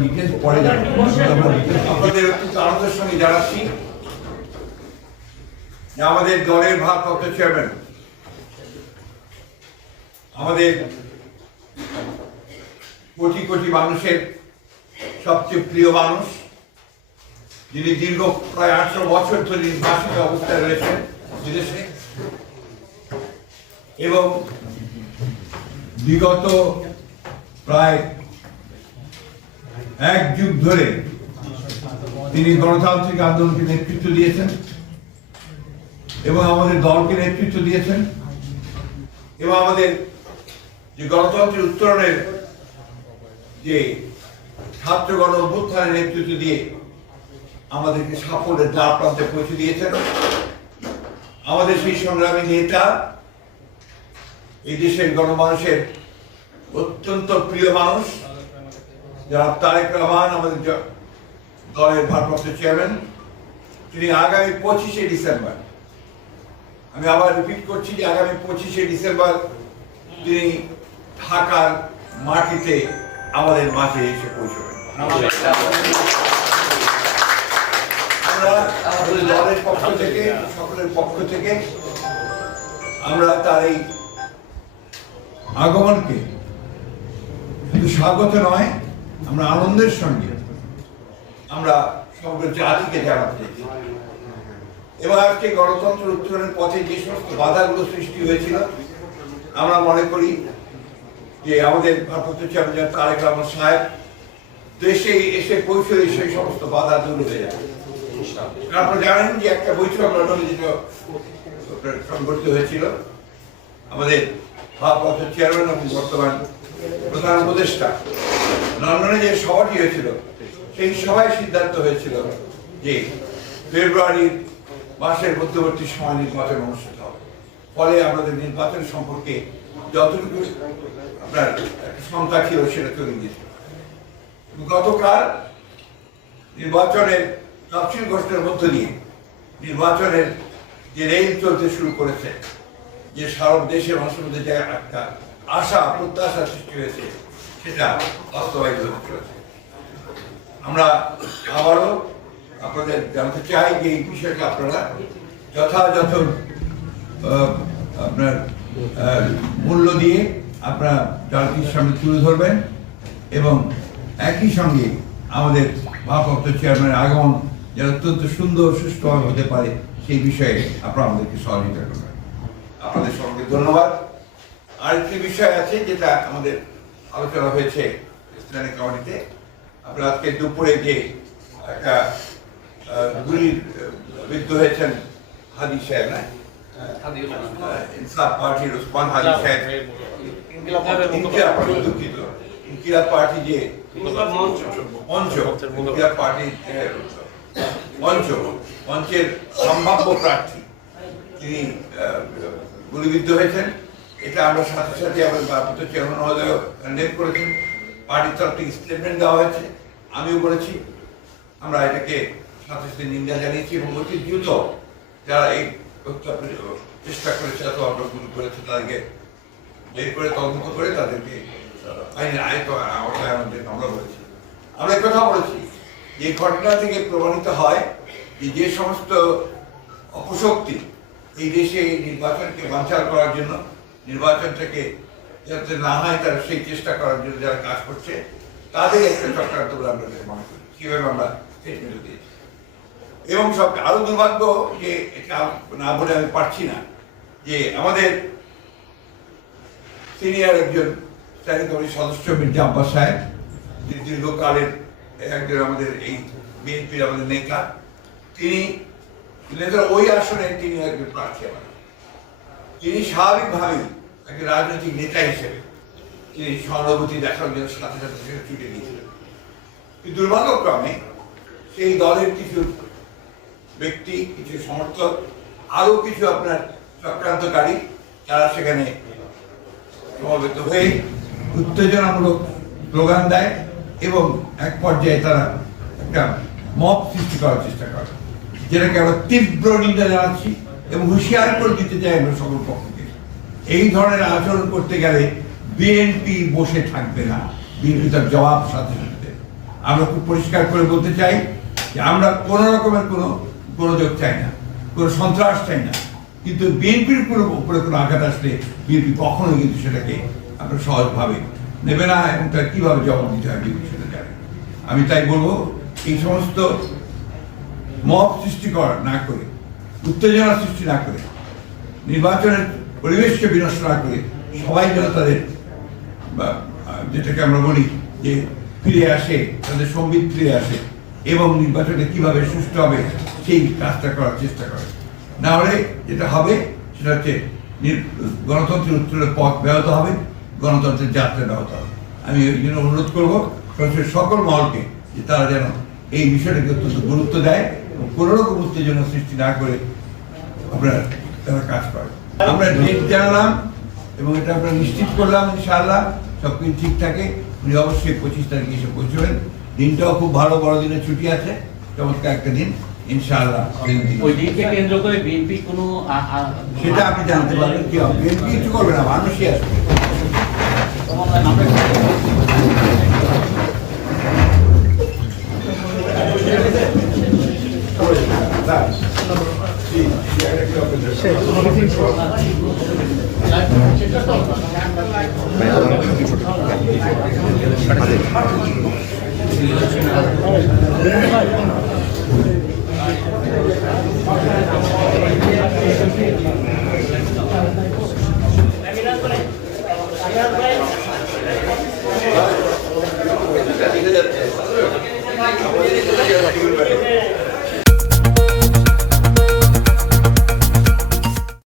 Details পরে আপনাদের অত্যন্ত আনন্দের সঙ্গে জানাচ্ছি যে আমাদের দলের ভারপ্রাপ্ত চেয়ারম্যান আমাদের কোটি কোটি মানুষের সবচেয়ে প্রিয় মানুষ, যিনি দীর্ঘ প্রায় আটশো বছর ধরে নির্বাসিত অবস্থায় রয়েছেন বিদেশে, এবং বিগত প্রায় এক যুগ ধরে তিনি গণতান্ত্রিক আন্দোলনকে নেতৃত্ব দিয়েছেন এবং আমাদের দলকে নেতৃত্ব দিয়েছেন এবং আমাদের যে গণতন্ত্রের উত্তরণের যে ছাত্রগণ অভ্যুত্থানের নেতৃত্ব দিয়ে আমাদেরকে সাফল্যের দ্বার প্রান্তে পৌঁছে দিয়েছেন। আমাদের সেই সংগ্রামী নেতা এই দেশের গণমানুষের অত্যন্ত প্রিয় মানুষ। যারা তারেক রহমান আমাদের দলের ভারপ্রাপ্ত চেয়ারম্যান। তিনি আগামী পঁচিশে ডিসেম্বর, আমি আবার রিপিট করছি যে আগামী পঁচিশে ডিসেম্বর তিনি ঢাকার মাটিতে আমাদের মাঝে এসে পৌঁছবেন। আমরা দলের পক্ষ থেকে, সকলের পক্ষ থেকে আমরা তার এই আগমনকে শুধু স্বাগত নয় আমরা আনন্দের সঙ্গে, আমরা সমগ্র জাতিকে জানাতে চাইছি। এবং আজকে গণতন্ত্র উত্তরণের পথে যে সমস্ত বাধাগুলো সৃষ্টি হয়েছিল, আমরা মনে করি যে আমাদের ভারপ্রাপ্ত চেয়ারম্যান তারেক রহমান সাহেব দেশে এসে পৌঁছলে সেই সমস্ত বাধা দূর হয়ে যায় আপনারা জানেন যে একটা বৈঠক লন্ডনে সংগঠিত হয়েছিল। আমাদের ভারপ্রাপ্ত চেয়ারম্যান এবং বর্তমান প্রধান উপদেষ্টা লন্ডনে যে সভাটি হয়েছিল, সেই সভায় সিদ্ধান্ত হয়েছিল যে ফেব্রুয়ারি মাসের মধ্যবর্তী সময় নির্বাচন অনুষ্ঠিত হবে। ফলে আমাদের নির্বাচন সম্পর্কে যতটুকু আপনার শঙ্কা ছিল, সেটা চলে গিয়েছিল গতকাল নির্বাচনের তফসিল ঘোষণার মধ্য দিয়ে নির্বাচনের যে রেল চলতে শুরু করেছে, যে সারা দেশের মানুষের মধ্যে যে একটা আশা, প্রত্যাশা সৃষ্টি হয়েছে সেটা বাস্তবায়িত হতে চলেছে। আমরা আবারও আপনাদের জানতে চাই যে এই বিষয়টা আপনারা যথাযথ আপনার মূল্য দিয়ে আপনারা জাতির সামনে তুলে ধরবেন এবং একই সঙ্গে আমাদের ভারপ্রাপ্ত চেয়ারম্যানের আগমন যেন অত্যন্ত সুন্দর, সুষ্ঠুভাবে হতে পারে সেই বিষয়ে আপনারা আমাদেরকে সহযোগিতা করবেন। আপনাদের সঙ্গে ধন্যবাদ। আরেকটি বিষয় আছে যেটা আমাদের আলোচনা হয়েছে ইসলামিক কমিটিতে। আপনারা আজকে দুপুরে যে একটা গুলির বিদ্ধ হয়েছেন হাদি সাহেব না? ইনসাফ পার্টির ওসমান হাদি সাহেব। ইনকিলাব পার্টি দুঃখিত। ইনকিলাব পার্টি যে মঞ্চ। ইনকিলাব পার্টির মঞ্চ মঞ্চের সম্ভাব্য প্রার্থী। তিনি আহ, গুলিবিদ্ধ হয়েছেন। এটা আমরা সাথে সাথে আমাদের ভারপ্রাপ্ত চেয়ারম্যান মহোদয় কন্ডেম করেছেন। পার্টির তরফ থেকে স্টেটমেন্ট দেওয়া হয়েছে। আমিও বলেছি, আমরা এটাকে সাথে সাথে নিন্দা জানিয়েছি এবং অতি দ্রুত যারা এই হত্যা চেষ্টা করেছে অথবা আমরা গুলি করেছে তাদেরকে বের করে তদন্ত করে তাদেরকে আইনের আয়ত আওতায় আমাদের আমরা বলেছি। আমরা কথা বলেছি যে ঘটনা থেকে প্রমাণিত হয় যে যে সমস্ত অপশক্তি এই দেশে নির্বাচনকে বাঞ্চাল করার জন্য নির্বাচনটাকে যাতে না হয় তারা সেই চেষ্টা করার জন্য যারা কাজ করছে, তাদের একটা চক্রান্ত বলে আমরা মনে করি। কীভাবে আমরা স্টেটমেন্ট দিয়েছি। এবং সব আরও দুর্ভাগ্য যে এটা না বলে আমি পারছি না যে আমাদের সিনিয়র একজন স্ট্যান্ডিং কমিটির সদস্য মির্জা আব্বাস সাহেব, যিনি দীর্ঘকালের একজন আমাদের এই বিএনপির আমাদের নেতা, তিনি ওই আসনে তিনি একজন প্রার্থী আমাদের। তিনি স্বাভাবিকভাবেই একজন রাজনৈতিক নেতা হিসেবে তিনি সহানুভূতি দেখার জন্য সাথে সাথে সেখানে ছুটে গিয়েছিলেন। কিন্তু দুর্ভাগ্যক্রমে সেই দলের কিছু ব্যক্তি, কিছু সমর্থক আরও কিছু আপনার চক্রান্তকারী, তারা সেখানে সমবেত হয়ে উত্তেজনামূলক স্লোগান দেয় এবং এক পর্যায়ে তারা একটা মত সৃষ্টি করার চেষ্টা করে। যেটাকে আমরা তীব্র নিন্দা জানাচ্ছি এবং হুঁশিয়ার করে দিতে চাই আমরা সকল পক্ষকে। এই ধরনের আচরণ করতে গেলে বিএনপি বসে থাকবে না। বিএনপি তার জবাব সাথে সাথে আমরা খুব পরিষ্কার করে বলতে চাই যে আমরা কোনো রকমের কোনো গোলযোগ চাই না, কোনো সন্ত্রাস চাই না। কিন্তু বিএনপির কোনো উপরে কোনো আঘাত আসলে বিএনপি কখনো কিন্তু সেটাকে আপনার সহজভাবে নেবে না এবং তার কীভাবে জবাব দিতে হয় বিএনপি সেটা জানে আমি তাই বলব, এই সমস্ত মত সৃষ্টি করা না করে, উত্তেজনা সৃষ্টি না করে, নির্বাচনের পরিবেশকে বিনষ্ট না করে সবাই যেন তাদের যেটাকে আমরা বলি যে ফিরে আসে, তাদের সম্বিত ফিরে আসে এবং নির্বাচনে কীভাবে সুস্থ হবে সেই কাজটা করার চেষ্টা করে। না হলে যেটা হবে সেটা হচ্ছে গণতন্ত্রের উত্তরের পথ ব্যাহত হবে, গণতন্ত্রের যাত্রা ব্যাহত হবে। আমি ওই জন্য অনুরোধ করব সংসদের সকল মহলকে যে তারা যেন এই বিষয়টাকে অত্যন্ত গুরুত্ব দেয় এবং কোনো রকম উত্তেজনা সৃষ্টি না করে আপনারা তারা কাজ করে আমরা ডেট জানালাম এবং এটা আমরা নিশ্চিত করলাম ইনশাআল্লাহ। সব কিছু ঠিক থাকে। উনি অবশ্যই পঁচিশ তারিখে এসে পৌঁছবেন। দিনটাও খুব ভালো বড়দিনের ছুটি আছে। চমৎকার একটা দিন ইনশাআল্লাহ। ওই দিনকে কেন্দ্র করে বিএনপি কোনো আ- আ- সেটা আপনি জানতে পারবেন কি হবে? বিএনপি কিছু করবে না মানুষই আসবে। అదే అదే